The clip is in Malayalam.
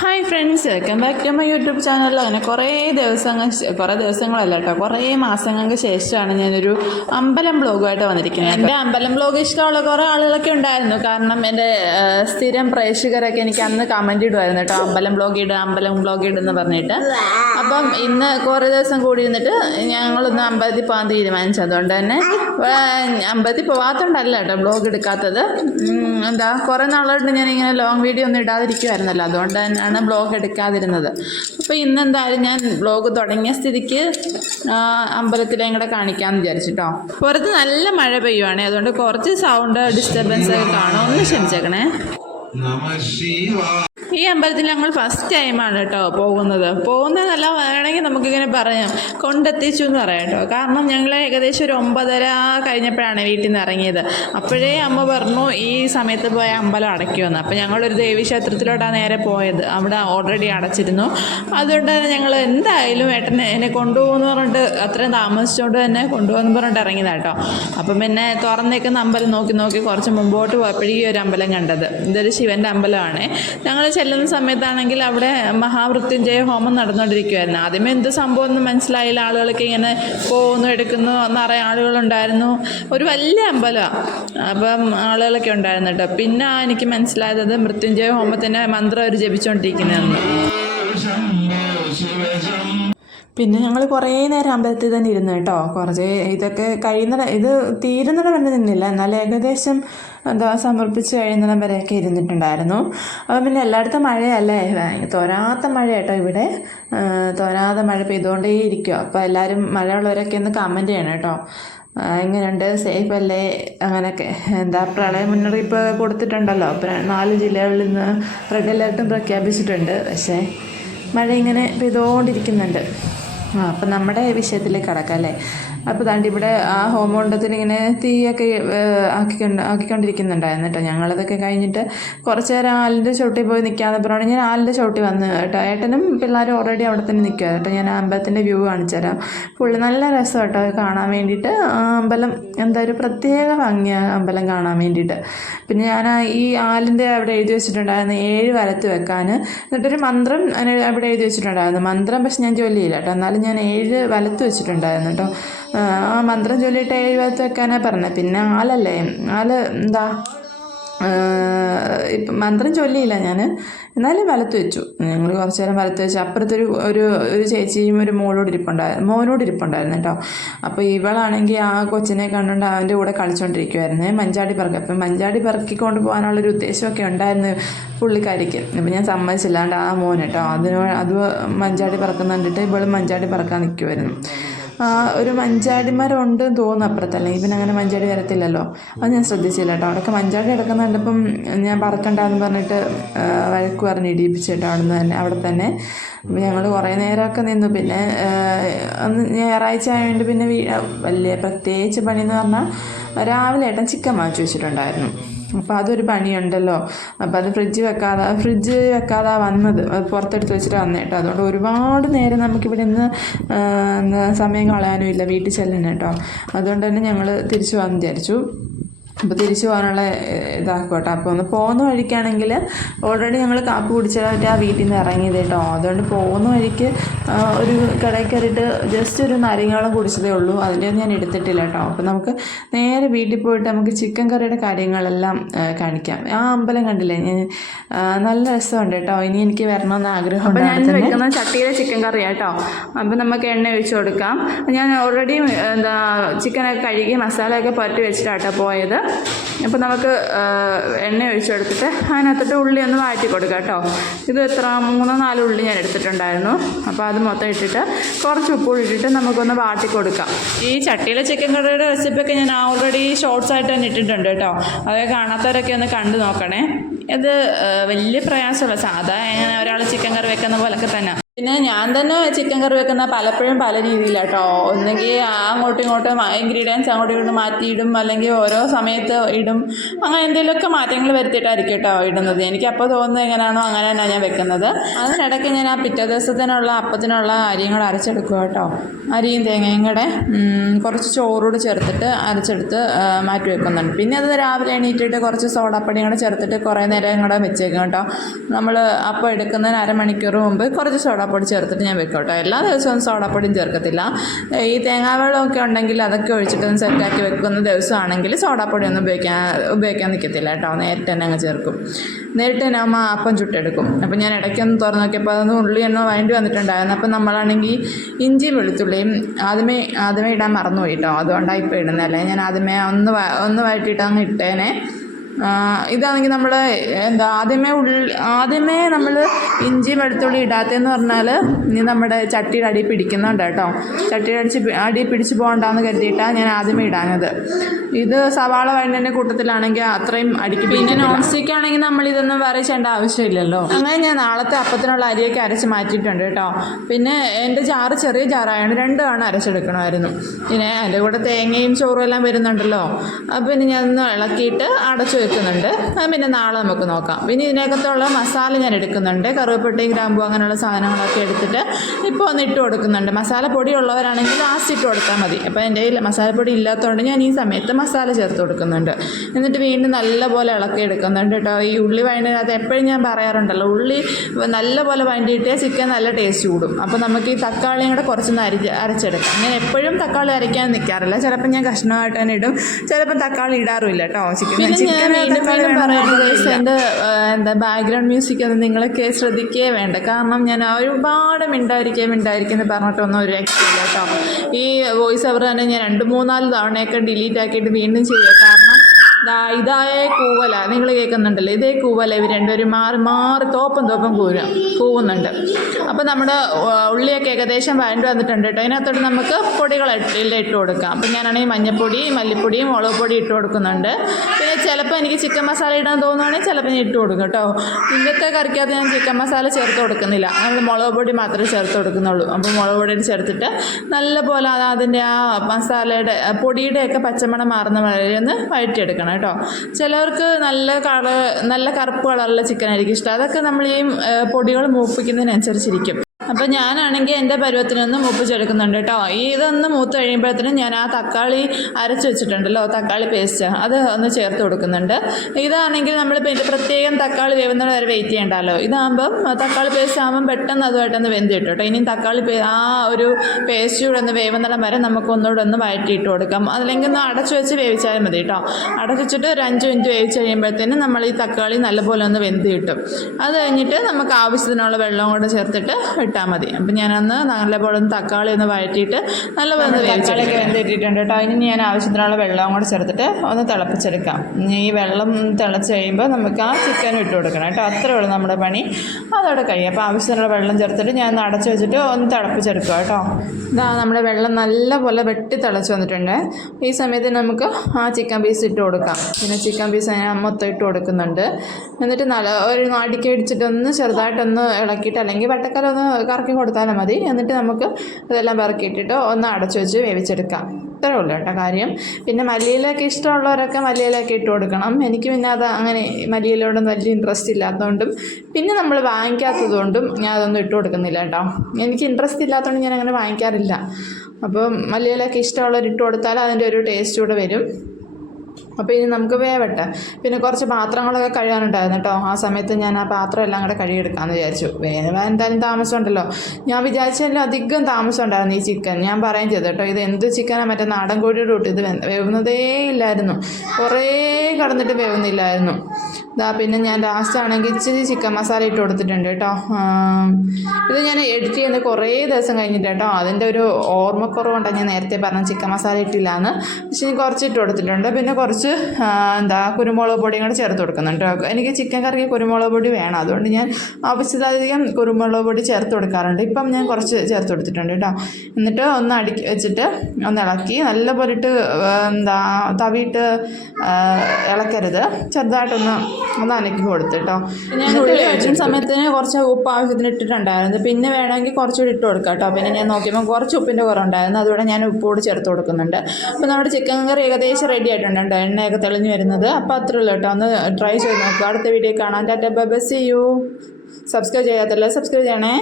Hi friends, welcome back to my YouTube channel. അങ്ങനെ കുറേ ദിവസങ്ങളല്ല കേട്ടോ, കുറേ മാസങ്ങൾക്ക് ശേഷമാണ് ഞാനൊരു അമ്പലം ബ്ലോഗുമായിട്ട് വന്നിരിക്കുന്നത്. എൻ്റെ അമ്പലം ബ്ലോഗ് ഇഷ്ടമുള്ള കുറേ ആളുകളൊക്കെ ഉണ്ടായിരുന്നു. കാരണം എൻ്റെ സ്ഥിരം പ്രേക്ഷകരൊക്കെ എനിക്ക് അന്ന് കമൻറ്റ് ഇടുമായിരുന്നു കേട്ടോ, അമ്പലം ബ്ലോഗ് ഇടുന്ന് പറഞ്ഞിട്ട്. അപ്പം ഇന്ന് കുറേ ദിവസം കൂടി ഇരുന്നിട്ട് ഞങ്ങളൊന്ന് അമ്പലത്തിൽ പോകാൻ തീരുമാനിച്ചു. അതുകൊണ്ട് തന്നെ അമ്പലത്തിൽ പോകാത്തതുകൊണ്ടല്ല കേട്ടോ ബ്ലോഗ് എടുക്കാത്തത്. കുറേ നാളായിട്ട് ഞാനിങ്ങനെ ലോങ് വീഡിയോ ഒന്നും ഇടാതിരിക്കുമായിരുന്നല്ലോ, അതുകൊണ്ട് തന്നെയാണ് ബ്ലോഗ് എടുക്കാതിരുന്നത്. അപ്പോൾ ഇന്നെന്തായാലും ഞാൻ ബ്ലോഗ് തുടങ്ങിയ സ്ഥിതിക്ക് അമ്പലത്തിലേയും കൂടെ കാണിക്കാമെന്ന് വിചാരിച്ചിട്ടോ. പുറത്ത് നല്ല മഴ പെയ്യുവാണേ, അതുകൊണ്ട് കുറച്ച് സൗണ്ട് ഡിസ്റ്റർബൻസ് ഒക്കെ കാണും, ഒന്ന് ക്ഷമിച്ചേക്കണേ. ഈ അമ്പലത്തിൽ ഞങ്ങൾ ഫസ്റ്റ് ടൈമാണ് കേട്ടോ പോകുന്നതല്ല, വേണമെങ്കിൽ നമുക്കിങ്ങനെ പറയാം, കൊണ്ടെത്തിച്ചു എന്ന് പറയാം കേട്ടോ. കാരണം ഞങ്ങൾ ഏകദേശം ഒരു 9:30 കഴിഞ്ഞപ്പോഴാണ് വീട്ടിൽ നിന്ന് ഇറങ്ങിയത്. അപ്പോഴേ അമ്മ പറഞ്ഞു ഈ സമയത്ത് പോയ അമ്പലം അടയ്ക്കുമെന്ന്. അപ്പോൾ ഞങ്ങളൊരു ദേവീക്ഷേത്രത്തിലോട്ടാണ് നേരെ പോയത്. അവിടെ ഓൾറെഡി അടച്ചിരുന്നു. അതുകൊണ്ട് തന്നെ ഞങ്ങൾ എന്തായാലും എന്നെ കൊണ്ടുപോകുമെന്ന് പറഞ്ഞിട്ട് അത്രയും താമസിച്ചുകൊണ്ട് തന്നെ കൊണ്ടുപോകുമെന്ന് പറഞ്ഞിട്ട് ഇറങ്ങിയതാണ് കേട്ടോ. അപ്പം പിന്നെ തുറന്നേക്കുന്ന അമ്പലം നോക്കി കുറച്ച് മുമ്പോട്ട് പോയപ്പോഴേ ഈ ഒരു അമ്പലം കണ്ടത്. ഇതൊരു ശിവൻ്റെ അമ്പലമാണ്. ഞങ്ങൾ ചെല്ലുന്ന സമയത്താണെങ്കിൽ അവിടെ മഹാമൃത്യുഞ്ജയ ഹോമം നടന്നുകൊണ്ടിരിക്കുമായിരുന്നു. ആദ്യമേ എന്ത് സംഭവം ഒന്നും മനസ്സിലായില്ല. ആളുകളൊക്കെ ഇങ്ങനെ പോകുന്നു എടുക്കുന്നു നിറയെ ആളുകളുണ്ടായിരുന്നു. ഒരു വലിയ അമ്പലമാണ്. അപ്പം ആളുകളൊക്കെ ഉണ്ടായിരുന്നു കേട്ടോ. പിന്നെ എനിക്ക് മനസ്സിലായത് മൃത്യുഞ്ജയ ഹോമത്തിൻ്റെ മന്ത്രം അവർ ജപിച്ചുകൊണ്ടിരിക്കുന്നതെന്ന്. പിന്നെ ഞങ്ങൾ കുറേ നേരം അമ്പലത്തിൽ തന്നെ ഇരുന്നു കേട്ടോ. കുറച്ച് ഇതൊക്കെ ഇത് തീരുന്നിടം വരെ നിന്നില്ല, എന്നാൽ ഏകദേശം സമർപ്പിച്ച് കഴിയുന്നിടം വരെയൊക്കെ ഇരുന്നിട്ടുണ്ടായിരുന്നു. അപ്പം പിന്നെ എല്ലായിടത്തും മഴയല്ലേ, തോരാത്ത മഴ കേട്ടോ. ഇവിടെ തോരാതെ മഴ പെയ്തുകൊണ്ടേ ഇരിക്കുക. അപ്പോൾ എല്ലാവരും മഴയുള്ളവരൊക്കെ ഒന്ന് കമൻറ്റ് ചെയ്യണം കേട്ടോ. എങ്ങനെയുണ്ട്, സേഫ് അല്ലേ? അങ്ങനെയൊക്കെ പ്രളയ മുന്നറിയിപ്പ് കൊടുത്തിട്ടുണ്ടല്ലോ. 4 ജില്ലകളിൽ നിന്ന് റെഡ് അലേർട്ടും പ്രഖ്യാപിച്ചിട്ടുണ്ട്. പക്ഷേ മഴ ഇങ്ങനെ പെയ്തുകൊണ്ടിരിക്കുന്നുണ്ട്. അപ്പം നമ്മുടെ കടക്കാം അല്ലേ. അപ്പോൾ ഇവിടെ ആ ഹോമകുണ്ടത്തിന് ഇങ്ങനെ തീയൊക്കെ ആക്കിക്കൊണ്ടിരിക്കുന്നുണ്ടായിരുന്നു കേട്ടോ. ഞങ്ങളതൊക്കെ കഴിഞ്ഞിട്ട് കുറച്ച് നേരം ആലിൻ്റെ ചവിട്ടി പോയി നിൽക്കാതെ പറഞ്ഞാൽ ഞാൻ ആലിൻ്റെ ചവിട്ടി വന്ന് കേട്ടോ. ഏട്ടനും പിള്ളേരും ഓൾറെഡി അവിടെ തന്നെ നിൽക്കുക കേട്ടോ. ഞാൻ അമ്പലത്തിൻ്റെ വ്യൂ കാണിച്ചു തരാം. ഫുള്ള് നല്ല രസം കേട്ടോ കാണാൻ വേണ്ടിയിട്ട്. അമ്പലം ഒരു പ്രത്യേക ഭംഗിയാണ് അമ്പലം കാണാൻ വേണ്ടിയിട്ട്. പിന്നെ ഞാൻ ഈ ആലിൻ്റെ അവിടെ എഴുതി വെച്ചിട്ടുണ്ടായിരുന്നു 7 വലത്ത് വെക്കാൻ. എന്നിട്ടൊരു മന്ത്രം അവിടെ എഴുതി വെച്ചിട്ടുണ്ടായിരുന്നു. മന്ത്രം പക്ഷെ ഞാൻ ജോലിയില്ല കേട്ടോ, എന്നാലും ഞാൻ 7 വലത്ത് വെച്ചിട്ടുണ്ടായിരുന്നു കേട്ടോ. ആ മന്ത്രം ചൊല്ലിയിട്ട് 7 വലത്ത് വെക്കാനാണ് പറഞ്ഞത്. പിന്നെ ആലല്ലേ, ഇപ്പം മന്ത്രം ചൊല്ലിയില്ല ഞാൻ, എന്നാലും വലത്ത് വെച്ചു. ഞങ്ങൾ കുറച്ച് നേരം വലത്ത് വെച്ച്. അപ്പുറത്തൊരു ഒരു ചേച്ചിയും ഒരു മോനോട് ഇരിപ്പുണ്ടായിരുന്നു കേട്ടോ. അപ്പോൾ ഇവളാണെങ്കിൽ ആ കൊച്ചിനെ കണ്ടുകൊണ്ട് അവൻ്റെ കൂടെ കളിച്ചുകൊണ്ടിരിക്കുമായിരുന്നേ, മഞ്ചാടി പറക്കുക. അപ്പം മഞ്ചാടി പറക്കിക്കൊണ്ട് പോകാനുള്ളൊരു ഉദ്ദേശമൊക്കെ ഉണ്ടായിരുന്നു പുള്ളിക്കാരിക്ക്. അപ്പം ഞാൻ സമ്മതിച്ചില്ലാണ്ട് ആ മോൻ കേട്ടോ അത് മഞ്ചാടി പറക്കുന്ന കണ്ടിട്ട് ഇവളും മഞ്ചാടി പറക്കാൻ നിൽക്കുമായിരുന്നു. ഒരു മഞ്ചാടി മരം ഉണ്ടെന്ന് തോന്നുന്നു അപ്പുറത്തല്ലേ. ഇവനങ്ങനെ മഞ്ചാടി വരത്തില്ലല്ലോ, അത് ഞാൻ ശ്രദ്ധിച്ചില്ല കേട്ടോ. അവിടെയൊക്കെ മഞ്ചാടി കിടക്കുന്ന കണ്ടപ്പം ഞാൻ പറക്കണ്ടെന്ന് പറഞ്ഞിട്ട് വഴക്ക് പറഞ്ഞ് ഇടിയിപ്പിച്ചു കേട്ടോ അവിടെ തന്നെ. അപ്പോൾ ഞങ്ങൾ കുറേ നേരമൊക്കെ നിന്നു. പിന്നെ അന്ന് ഞായറാഴ്ച ആയതുകൊണ്ട് പിന്നെ വലിയ പ്രത്യേകിച്ച് പണിയെന്ന് പറഞ്ഞാൽ രാവിലെ ഏട്ടൻ ചിക്കൻ വാങ്ങിച്ചു വെച്ചിട്ടുണ്ടായിരുന്നു. അപ്പോൾ അതൊരു പണിയുണ്ടല്ലോ. അപ്പോൾ അത് ഫ്രിഡ്ജ് വെക്കാതെ വന്നത്, പുറത്തെടുത്ത് വെച്ചിട്ട് വന്നത് കേട്ടോ. അതുകൊണ്ട് ഒരുപാട് നേരം നമുക്കിവിടെ നിന്ന് സമയം കളയാനും ഇല്ല, വീട്ടിൽ ചെല്ലണം കേട്ടോ. അതുകൊണ്ട് തന്നെ ഞങ്ങൾ തിരിച്ചു പോകാമെന്ന് വിചാരിച്ചു. അപ്പോൾ തിരിച്ചു പോകാനുള്ള ഇതാക്കും കേട്ടോ. അപ്പോൾ ഒന്ന് പോകുന്ന വഴിക്കാണെങ്കിൽ ഓൾറെഡി ഞങ്ങൾ കാപ്പി കുടിച്ചിട്ട് ആ വീട്ടിൽ നിന്ന് ഇറങ്ങിയത് കേട്ടോ. അതുകൊണ്ട് പോകുന്ന വഴിക്ക് ഒരു കടയിൽ കയറിയിട്ട് ജസ്റ്റ് ഒരു നാരങ്ങാവെള്ളം കുടിച്ചതേ ഉള്ളൂ, അതിൻ്റെ ഞാൻ എടുത്തിട്ടില്ല കേട്ടോ. അപ്പോൾ നമുക്ക് നേരെ വീട്ടിൽ പോയിട്ട് നമുക്ക് ചിക്കൻ കറിയുടെ കാര്യങ്ങളെല്ലാം കാണിക്കാം. ആ അമ്പലം കണ്ടില്ലേ, നല്ല രസമുണ്ട് കേട്ടോ. ഇനി എനിക്ക് വരണമെന്ന് ആഗ്രഹം. അപ്പോൾ ഞാൻ വെക്കുന്ന ചട്ടിയിലെ ചിക്കൻ കറി കേട്ടോ. അപ്പോൾ നമുക്ക് എണ്ണ ഒഴിച്ച് കൊടുക്കാം. ഞാൻ ഓൾറെഡി ചിക്കനൊക്കെ കഴുകി മസാലയൊക്കെ പുരട്ടി വെച്ചിട്ടാട്ടോ പോയത്. അപ്പോൾ നമുക്ക് എണ്ണ ഒഴിച്ചെടുത്തിട്ട് അതിനകത്തിട്ട് ഉള്ളി ഒന്ന് വാറ്റി കൊടുക്കാം കേട്ടോ. ഇത് 3-4 ഉള്ളി ഞാൻ എടുത്തിട്ടുണ്ടായിരുന്നു. അപ്പോൾ അത് മൊത്തം ഇട്ടിട്ട് കുറച്ച് ഉപ്പുകൂടി ഇട്ടിട്ട് നമുക്കൊന്ന് വാട്ടി കൊടുക്കാം. ഈ ചട്ടിയിലെ ചിക്കൻ കറിയുടെ റെസിപ്പിയൊക്കെ ഞാൻ ഓൾറെഡി ഷോർട്സ് ആയിട്ട് തന്നെ ഇട്ടിട്ടുണ്ട് കേട്ടോ. അത് കാണാത്തവരൊക്കെ ഒന്ന് കണ്ടു നോക്കണേ. ഇത് വലിയ പ്രയാസമുള്ള സാധാ ഒരാൾ ചിക്കൻ കറി വെക്കുന്ന പോലൊക്കെ തന്നെ. പിന്നെ ഞാൻ തന്നെ ചിക്കൻ കറി വെക്കുന്ന പലപ്പോഴും പല രീതിയിലാട്ടോ. ഒന്നെങ്കിൽ അങ്ങോട്ടും ഇങ്ങോട്ടും ഇൻഗ്രീഡിയൻസ് അങ്ങോട്ടും ഇങ്ങോട്ടും മാറ്റിയിടും, അല്ലെങ്കിൽ ഓരോ സമയത്ത് ഇടും. അങ്ങനെ എന്തെങ്കിലുമൊക്കെ മാറ്റങ്ങൾ വരുത്തിയിട്ടായിരിക്കും കേട്ടോ ഇടുന്നത്. എനിക്ക് അപ്പോൾ തോന്നുന്നത് എങ്ങനെയാണോ അങ്ങനെ തന്നെ ഞാൻ വെക്കുന്നത്. അതിനിടയ്ക്ക് ഞാൻ ആ പിറ്റേ ദിവസത്തിനുള്ള അപ്പത്തിനുള്ള അരിയും കൂടെ അരച്ചെടുക്കുക കേട്ടോ. അരിയും തേങ്ങയും കൂടെ കുറച്ച് ചോറോട് ചേർത്തിട്ട് അരച്ചെടുത്ത് മാറ്റി വെക്കുന്നുണ്ട്. പിന്നെ അത് രാവിലെ എണീറ്റിട്ട് കുറച്ച് സോഡാപ്പൊടിയും കൂടെ ചേർത്തിട്ട് കുറേ നേരം കൂടെ വെച്ചേക്കും കേട്ടോ. നമ്മൾ അപ്പം എടുക്കുന്നതിന് അരമണിക്കൂർ മുമ്പ് കുറച്ച് സോഡാപ്പൊടി ചേർത്തിട്ട് ഞാൻ വെക്കും കേട്ടോ. എല്ലാ ദിവസവും സോഡാപ്പൊടിയും ചേർക്കത്തില്ല. ഈ തേങ്ങാവെള്ളമൊക്കെ ഉണ്ടെങ്കിൽ അതൊക്കെ ഒഴിച്ചിട്ടൊന്ന് സെറ്റാക്കി വെക്കുന്ന ദിവസമാണെങ്കിൽ സോഡാപ്പൊടി ഒന്നും ഉപയോഗിക്കാൻ നിൽക്കത്തില്ല കേട്ടോ. നേരിട്ട് തന്നെ അങ്ങ് ചേർക്കും. നേരിട്ട് തന്നെ അമ്മ അപ്പം ചുട്ടെടുക്കും. അപ്പം ഞാൻ ഇടയ്ക്കൊന്ന് തുറന്ന് നോക്കിയപ്പോൾ അതൊന്ന് ഉള്ളി എന്നോ വഴണ്ടി വന്നിട്ടുണ്ടായിരുന്നു. അപ്പം നമ്മളാണെങ്കിൽ ഇഞ്ചിയും വെളുത്തുള്ളിയും ആദ്യമേ ഇടാൻ മറന്നുപോയി കേട്ടോ. അതുകൊണ്ടാണ് ഇപ്പോൾ ഇടുന്നതല്ലേ. ഞാൻ ഒന്ന് വഴറ്റിയിട്ട് അങ്ങ് ഇട്ടേനെ. ഇതാണെങ്കിൽ നമ്മൾ ആദ്യമേ നമ്മൾ ഇഞ്ചി വെളുത്തുള്ളി ഇടാത്തതെന്ന് പറഞ്ഞാൽ ഇനി നമ്മുടെ ചട്ടിയുടെ അടി പിടിക്കുന്നുണ്ട് കേട്ടോ. ചട്ടിയുടെ അടി പിടിച്ച് പോകണ്ടെന്ന് കരുതിയിട്ടാണ് ഞാൻ ആദ്യമേ ഇടാഞ്ഞത്. ഇത് സവാള വഴണ്ടതിൻ്റെ കൂട്ടത്തിലാണെങ്കിൽ അത്രയും അടിക്കും. പിന്നെ നോൺ സ്റ്റിക്ക് ആണെങ്കിൽ നമ്മളിതൊന്നും വരച്ചേണ്ട ആവശ്യമില്ലല്ലോ. അങ്ങനെ ഞാൻ നാളത്തെ അപ്പത്തിനുള്ള അരിയൊക്കെ അരച്ച് മാറ്റിയിട്ടുണ്ട് കേട്ടോ. പിന്നെ എൻ്റെ ജാറ് ചെറിയ ജാറായതുകൊണ്ട് 2 തവണ അരച്ചെടുക്കണമായിരുന്നു. പിന്നെ അതിൻ്റെ കൂടെ തേങ്ങയും ചോറും എല്ലാം വരുന്നുണ്ടല്ലോ. അപ്പോൾ പിന്നെ ഞാനൊന്ന് ഇളക്കിയിട്ട് അടച്ചു വെക്കുന്നുണ്ട്. അത് പിന്നെ നാളെ നമുക്ക് നോക്കാം. പിന്നെ ഇതിനകത്തുള്ള മസാല ഞാൻ എടുക്കുന്നുണ്ട്. കറുവപ്പട്ടയും ഗ്രാമ്പൂ അങ്ങനെയുള്ള സാധനങ്ങളൊക്കെ എടുത്തിട്ട് ഇപ്പോൾ ഒന്ന് ഇട്ട് കൊടുക്കുന്നുണ്ട്. മസാലപ്പൊടി ഉള്ളവരാണെങ്കിൽ ലാസ്റ്റ് ഇട്ട് കൊടുത്താൽ മതി. അപ്പോൾ എൻ്റെ കയ്യിൽ മസാലപ്പൊടി ഇല്ലാത്തതുകൊണ്ട് ഞാൻ ഈ സമയത്ത് മസാല ചേർത്ത് കൊടുക്കുന്നുണ്ട്. എന്നിട്ട് വീണ്ടും നല്ലപോലെ ഇളക്കി എടുക്കുന്നുണ്ട് കേട്ടോ. ഈ ഉള്ളി വഴണ്ടിനകത്ത് എപ്പോഴും ഞാൻ പറയാറുണ്ടല്ലോ, ഉള്ളി നല്ലപോലെ വഴണ്ടിയിട്ടേ ചിക്കൻ നല്ല ടേസ്റ്റ് കൂടും. അപ്പോൾ നമുക്ക് ഈ തക്കാളിയും കൂടെ കുറച്ചൊന്ന് അരച്ചെടുക്കാം. ഞാൻ എപ്പോഴും തക്കാളി അരയ്ക്കാൻ നിൽക്കാറില്ല. ചിലപ്പോൾ ഞാൻ കഷ്ണമായിട്ട് തന്നെ ഇടും, ചിലപ്പോൾ തക്കാളി ഇടാറുമില്ല കേട്ടോ. ചിക്കൻ എൻ്റെ ബാക്ക്ഗ്രൗണ്ട് മ്യൂസിക് അത് നിങ്ങളൊക്കെ ശ്രദ്ധിക്കുകയേ വേണ്ട. കാരണം ഞാൻ ഒരുപാട് മിണ്ടായിരിക്കും പറഞ്ഞിട്ടൊന്നും ഒരു രക്ഷയില്ല കേട്ടോ. ഈ വോയിസ് ഓവർ തന്നെ ഞാൻ 2-3-4 തവണയൊക്കെ ഡിലീറ്റ് ആക്കിയിട്ട് വീണ്ടും ചെയ്യുക. കാരണം ഇതായ കൂവല നിങ്ങൾ കേൾക്കുന്നുണ്ടല്ലോ, ഇതേ കൂവല ഇവർ രണ്ടുപേരും മാറി തോപ്പം കൂവുന്നുണ്ട്. അപ്പോൾ നമ്മുടെ ഉള്ളിയൊക്കെ ഏകദേശം വഴണ്ട് വന്നിട്ടുണ്ട് കേട്ടോ. ഇതിനകത്തോട്ട് നമുക്ക് പൊടികളെല്ലാം ഇട്ട് കൊടുക്കാം. അപ്പം ഞാനാണെങ്കിൽ മഞ്ഞൾപ്പൊടി, മല്ലിപ്പൊടിയും മുളക് പൊടി ഇട്ട് കൊടുക്കുന്നുണ്ട്. പിന്നെ ചിലപ്പോൾ എനിക്ക് ചിക്കൻ മസാല ഇടാൻ തോന്നുവാണെങ്കിൽ ചിലപ്പോൾ ഞാൻ ഇട്ട് കൊടുക്കും കേട്ടോ. ഇന്നത്തെ കറിക്കകത്ത് ഞാൻ ചിക്കൻ മസാല ചേർത്ത് കൊടുക്കുന്നില്ല. നമ്മൾ മുളക് പൊടി മാത്രമേ ചേർത്ത് കൊടുക്കുന്നുള്ളൂ. അപ്പോൾ മുളക് പൊടി ചേർത്തിട്ട് നല്ലപോലെ അതിൻ്റെ ആ മസാലയുടെ പൊടിയുടെയൊക്കെ പച്ചമണം മാറുന്ന വരെ ഒന്ന് വഴറ്റിയെടുക്കണം കേട്ടോ. ചിലവർക്ക് നല്ല കറുപ്പ് കളറുള്ള ചിക്കൻ ആയിരിക്കും ഇഷ്ടം. അതൊക്കെ നമ്മൾ ഈ പൊടികൾ മൂപ്പിക്കുന്നതിനനുസരിച്ചിരിക്കും. അപ്പോൾ ഞാനാണെങ്കിൽ എൻ്റെ പരുവത്തിനൊന്ന് മൂപ്പിച്ചെടുക്കുന്നുണ്ട് കേട്ടോ. ഇതൊന്ന് മൂത്ത് കഴിയുമ്പോഴത്തേനും ഞാൻ ആ തക്കാളി അരച്ച് വെച്ചിട്ടുണ്ടല്ലോ, തക്കാളി പേസ്റ്റ്, അത് ഒന്ന് ചേർത്ത് കൊടുക്കുന്നുണ്ട്. ഇതാണെങ്കിൽ നമ്മളിപ്പോൾ ഇത് പ്രത്യേകം തക്കാളി വേവുന്നത് വരെ വെയിറ്റ് ചെയ്യണ്ടല്ലോ. ഇതാകുമ്പം തക്കാളി പേസ്റ്റ് ആകുമ്പം പെട്ടെന്ന് അതുമായിട്ടൊന്ന് വെന്ത് കിട്ടും കേട്ടോ. ഇനിയും തക്കാളി ആ ഒരു പേസ്റ്റ് കൂടെ ഒന്ന് വേവുന്നിടം വരെ നമുക്ക് ഒന്നുകൂടെ ഒന്ന് വഴറ്റിയിട്ട് കൊടുക്കാം. അല്ലെങ്കിൽ ഒന്ന് അടച്ചു വെച്ച് വേവിച്ചാലും മതി കേട്ടോ. അടച്ചു വെച്ചിട്ട് ഒരു 5 മിനിറ്റ് വേവിച്ച് കഴിയുമ്പോഴത്തേനും നമ്മൾ ഈ തക്കാളി നല്ലപോലെ ഒന്ന് വെന്ത് കിട്ടും. അത് കഴിഞ്ഞിട്ട് നമുക്ക് ആവശ്യത്തിനുള്ള വെള്ളം കൂടെ ചേർത്തിട്ട് ഇട്ടാൽ മതി. അപ്പം ഞാനൊന്ന് നല്ലപോലെ ഒന്ന് തക്കാളി ഒന്ന് വഴറ്റിയിട്ട് നല്ലപോലെ തക്കാളിയൊക്കെ വെന്തിട്ടിട്ടുണ്ട് കേട്ടോ. ഇനി ഞാൻ ആവശ്യത്തിനുള്ള വെള്ളം കൂടെ ചേർത്തിട്ട് ഒന്ന് തിളപ്പിച്ചെടുക്കാം. ഈ വെള്ളം തിളച്ച് കഴിയുമ്പോൾ നമുക്ക് ആ ചിക്കനും ഇട്ട് കൊടുക്കണം കേട്ടോ. അത്രേ ഉള്ളൂ നമ്മുടെ പണി. അതോടെ കഴിയും. അപ്പോൾ ആവശ്യത്തിനുള്ള വെള്ളം ചേർത്തിട്ട് ഞാൻ അടച്ച് വെച്ചിട്ട് ഒന്ന് തിളപ്പിച്ചെടുക്കുക കേട്ടോ. ഇതാ നമ്മുടെ വെള്ളം നല്ലപോലെ വെട്ടി തിളച്ച് വന്നിട്ടുണ്ട്. ഈ സമയത്ത് നമുക്ക് ആ ചിക്കൻ പീസ് ഇട്ട് കൊടുക്കാം. പിന്നെ ചിക്കൻ പീസ് ഞാൻ മൊത്തം ഇട്ട് കൊടുക്കുന്നുണ്ട്. എന്നിട്ട് ഒരു അടിക്ക് അടിച്ചിട്ടൊന്ന് ചെറുതായിട്ടൊന്ന് ഇളക്കിയിട്ട്, അല്ലെങ്കിൽ വട്ടക്കല ഒന്ന് കറക്കി കൊടുത്താലും മതി. എന്നിട്ട് നമുക്ക് ഇതെല്ലാം പെറുക്കിയിട്ടിട്ട് ഒന്ന് അടച്ചു വെച്ച് വേവിച്ചെടുക്കാം. ഇത്രയേ ഉള്ളൂ കേട്ടോ കാര്യം. പിന്നെ മല്ലിയിലൊക്കെ ഇഷ്ടമുള്ളവരൊക്കെ മല്ലിയിലൊക്കെ ഇട്ട് കൊടുക്കണം. എനിക്ക് പിന്നെ അത് അങ്ങനെ മല്ലിയിലോടൊന്നും വലിയ ഇൻട്രസ്റ്റ് ഇല്ലാത്തതുകൊണ്ടും പിന്നെ നമ്മൾ വാങ്ങിക്കാത്തതുകൊണ്ടും ഞാൻ അതൊന്നും ഇട്ട് കൊടുക്കുന്നില്ല കേട്ടോ. എനിക്ക് ഇൻട്രസ്റ്റ് ഇല്ലാത്തതുകൊണ്ട് ഞാൻ അങ്ങനെ വാങ്ങിക്കാറില്ല. അപ്പം മല്ലിയിലൊക്കെ ഇഷ്ടമുള്ളവർ ഇട്ട് കൊടുത്താൽ അതിൻ്റെ ഒരു ടേസ്റ്റ് കൂടെ വരും. അപ്പോൾ ഇനി നമുക്ക് വേവട്ടെ. പിന്നെ കുറച്ച് പാത്രങ്ങളൊക്കെ കഴുകാനുണ്ടായിരുന്നു കേട്ടോ. ആ സമയത്ത് ഞാൻ ആ പാത്രം എല്ലാം കൂടെ കഴുകിയെടുക്കാമെന്ന് വിചാരിച്ചു. വേവാൻ എന്തായാലും താമസമുണ്ടല്ലോ. ഞാൻ വിചാരിച്ചതിലും അധികം താമസം ഉണ്ടായിരുന്നു ഈ ചിക്കൻ. ഞാൻ പറയുകയും ചെയ്തു കേട്ടോ, ഇത് എന്ത് ചിക്കനാണ്, മറ്റേ നാടൻ കോഴിയുടെ കൂട്ട് ഇത് വേവുന്നതേ ഇല്ലായിരുന്നു. കുറേ കിടന്നിട്ട് വേവുന്നില്ലായിരുന്നു. പിന്നെ ഞാൻ ലാസ്റ്റ് ആണെങ്കിൽ ഇച്ചിരി ചിക്കൻ മസാല ഇട്ട് കൊടുത്തിട്ടുണ്ട് കേട്ടോ. ഇത് ഞാൻ എഡിറ്റ് ചെയ്യുന്നത് കുറേ ദിവസം കഴിഞ്ഞിട്ട് കേട്ടോ. അതിൻ്റെ ഒരു ഓർമ്മക്കുറവുണ്ടാണ് ഞാൻ നേരത്തെ പറഞ്ഞ ചിക്കൻ മസാല ഇട്ടില്ലാന്ന്. പക്ഷേ ഞാൻ കുറച്ച് ഇട്ട് കൊടുത്തിട്ടുണ്ട്. പിന്നെ കുറച്ച് കുറച്ച് കുരുമുളക് പൊടിയും കൂടെ ചേർത്ത് കൊടുക്കുന്നുണ്ട് കേട്ടോ. എനിക്ക് ചിക്കൻ കറിക്ക് കുരുമുളക് പൊടി വേണം, അതുകൊണ്ട് ഞാൻ ആവശ്യത്തിലധികം കുരുമുളക് പൊടി ചേർത്ത് കൊടുക്കാറുണ്ട്. ഇപ്പം ഞാൻ കുറച്ച് ചേർത്ത് കൊടുത്തിട്ടുണ്ട് കേട്ടോ. എന്നിട്ട് ഒന്ന് അടുക്കി വെച്ചിട്ട് ഒന്ന് ഇളക്കി നല്ലപോലെ ഇട്ട് തവിയിട്ട് ഇളക്കരുത്, ചെറുതായിട്ടൊന്ന് അനക്കി കൊടുത്ത് കേട്ടോ. ഞാൻ ഉള്ളി വെച്ച സമയത്തിന് കുറച്ച് ഉപ്പ് ആവശ്യത്തിന് ഇട്ടിട്ടുണ്ടായിരുന്നു, പിന്നെ വേണമെങ്കിൽ കുറച്ചുകൂടി ഇട്ട് കൊടുക്കാം കേട്ടോ. പിന്നെ ഞാൻ നോക്കിയപ്പോൾ കുറച്ച് ഉപ്പിൻ്റെ കുറവുണ്ടായിരുന്നു, അതുകൊണ്ട് ഞാൻ ഉപ്പോട് ചേർത്ത് കൊടുക്കുന്നുണ്ട്. അപ്പോൾ നമ്മുടെ ചിക്കൻ കറി ഏകദേശം റെഡി ആയിട്ടുണ്ട്, എണ്ണയൊക്കെ തെളിഞ്ഞ് വരുന്നത്. അപ്പോൾ അത്രേ ഉള്ളൂ കേട്ടോ. ഒന്ന് ട്രൈ ചെയ്ത് നോക്കുക. അടുത്ത വീഡിയോ കാണാം. Tata bye bye, see you. Subscribe ചെയ്യാത്തല്ലേ സബ്സ്ക്രൈബ് ചെയ്യണേ.